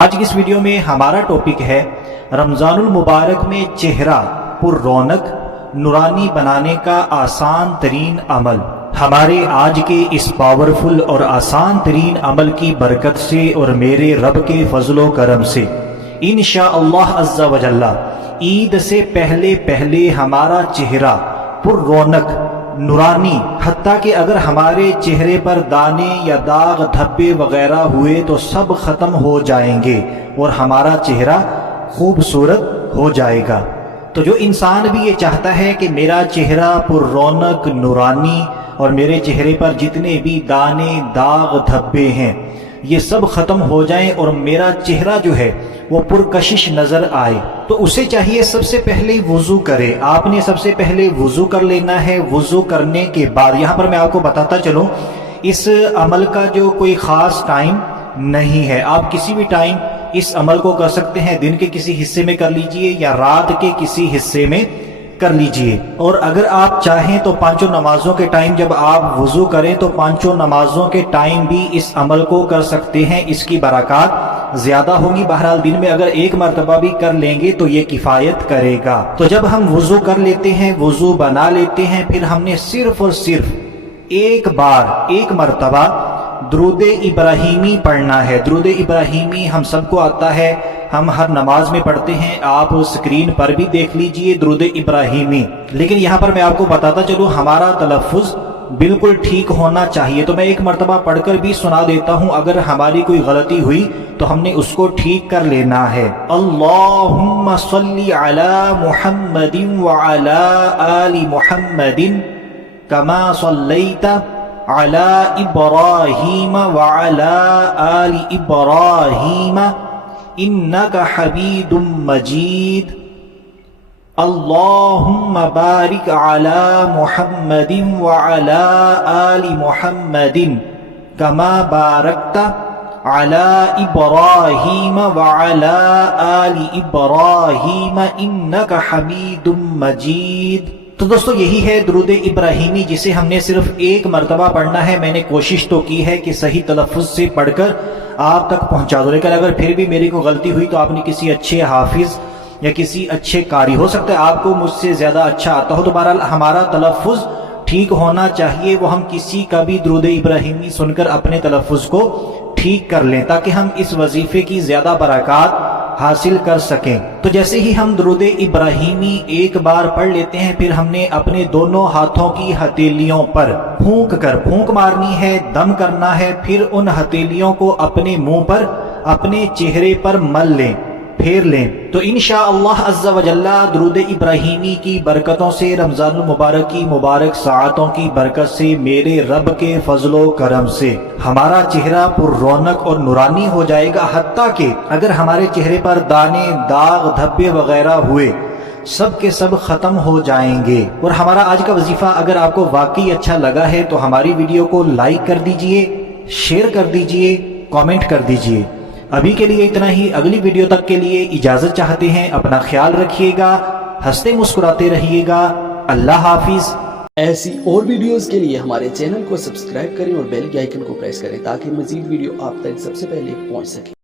آج کی اس ویڈیو میں ہمارا ٹاپک ہے رمضان المبارک میں چہرہ پر رونق نورانی بنانے کا آسان ترین عمل۔ ہمارے آج کے اس پاورفل اور آسان ترین عمل کی برکت سے اور میرے رب کے فضل و کرم سے انشاءاللہ عز و جل عید سے پہلے ہمارا چہرہ پر رونق نورانی، حتیٰ کہ اگر ہمارے چہرے پر دانے یا داغ دھبے وغیرہ ہوئے تو سب ختم ہو جائیں گے اور ہمارا چہرہ خوبصورت ہو جائے گا۔ تو جو انسان بھی یہ چاہتا ہے کہ میرا چہرہ پر رونق نورانی اور میرے چہرے پر جتنے بھی دانے داغ دھبے ہیں یہ سب ختم ہو جائیں اور میرا چہرہ جو ہے وہ پرکشش نظر آئے، تو اسے چاہیے سب سے پہلے وضو کرے۔ آپ نے سب سے پہلے وضو کر لینا ہے۔ وضو کرنے کے بعد یہاں پر میں آپ کو بتاتا چلوں، اس عمل کا جو کوئی خاص ٹائم نہیں ہے، آپ کسی بھی ٹائم اس عمل کو کر سکتے ہیں۔ دن کے کسی حصے میں کر لیجئے یا رات کے کسی حصے میں کر لیجئے، اور اگر آپ چاہیں تو پانچوں نمازوں کے ٹائم جب آپ وضو کریں تو پانچوں نمازوں کے ٹائم بھی اس عمل کو کر سکتے ہیں، اس کی برکات زیادہ ہوں گی۔ بہرحال دن میں اگر ایک مرتبہ بھی کر لیں گے تو یہ کفایت کرے گا۔ تو جب ہم وضو کر لیتے ہیں، وضو بنا لیتے ہیں، پھر ہم نے صرف اور صرف ایک مرتبہ درود ابراہیمی پڑھنا ہے۔ درود ابراہیمی ہم سب کو آتا ہے، ہم ہر نماز میں پڑھتے ہیں، آپ سکرین پر بھی دیکھ لیجئے درود ابراہیمی۔ لیکن یہاں پر میں آپ کو بتاتا چلوں ہمارا تلفظ بالکل ٹھیک ہونا چاہیے، تو میں ایک مرتبہ پڑھ کر بھی سنا دیتا ہوں، اگر ہماری کوئی غلطی ہوئی تو ہم نے اس کو ٹھیک کر لینا ہے۔ اللہم صلی علی محمد وعلی آل محمد کما صلیت علی ابراہیم وعلی آل ابراہیم انک حمید مجید۔ اللہم بارک علی محمد وعلی آل محمد کما بارکت علی ابراہیم وعلی آل ابراہیم انک حمید مجید۔ تو دوستو یہی ہے درود ابراہیمی، جسے ہم نے صرف ایک مرتبہ پڑھنا ہے۔ میں نے کوشش تو کی ہے کہ صحیح تلفظ سے پڑھ کر آپ تک پہنچا دو، لیکن اگر پھر بھی میری کوئی غلطی ہوئی تو آپ نے کسی اچھے حافظ یا کسی اچھے قاری، ہو سکتا ہے آپ کو مجھ سے زیادہ اچھا آتا ہو، تو بہرحال ہمارا تلفظ ٹھیک ہونا چاہیے۔ وہ ہم کسی کا بھی درود ابراہیمی سن کر اپنے تلفظ کو ٹھیک کر لیں تاکہ ہم اس وظیفے کی زیادہ برکات حاصل کر سکیں۔ تو جیسے ہی ہم درود ابراہیمی ایک بار پڑھ لیتے ہیں، پھر ہم نے اپنے دونوں ہاتھوں کی ہتھیلیوں پر پھونک مارنی ہے، دم کرنا ہے، پھر ان ہتھیلیوں کو اپنے منہ پر اپنے چہرے پر مل لیں، پھیر لیں۔ تو انشاءاللہ عز و جل درود ابراہیمی کی برکتوں سے، رمضان المبارک کی مبارک ساعتوں کی برکت سے، میرے رب کے فضل و کرم سے ہمارا چہرہ پر رونق اور نورانی ہو جائے گا، حتیٰ کہ اگر ہمارے چہرے پر دانے داغ دھبے وغیرہ ہوئے سب کے سب ختم ہو جائیں گے۔ اور ہمارا آج کا وظیفہ اگر آپ کو واقعی اچھا لگا ہے تو ہماری ویڈیو کو لائک کر دیجئے، شیئر کر دیجئے، کامنٹ کر دیجئے۔ ابھی کے لیے اتنا ہی، اگلی ویڈیو تک کے لیے اجازت چاہتے ہیں۔ اپنا خیال رکھیے گا، ہنستے مسکراتے رہیے گا۔ اللہ حافظ۔ ایسی اور ویڈیوز کے لیے ہمارے چینل کو سبسکرائب کریں اور بیل کے آئیکن کو پریس کریں تاکہ مزید ویڈیو آپ تک سب سے پہلے پہنچ سکے۔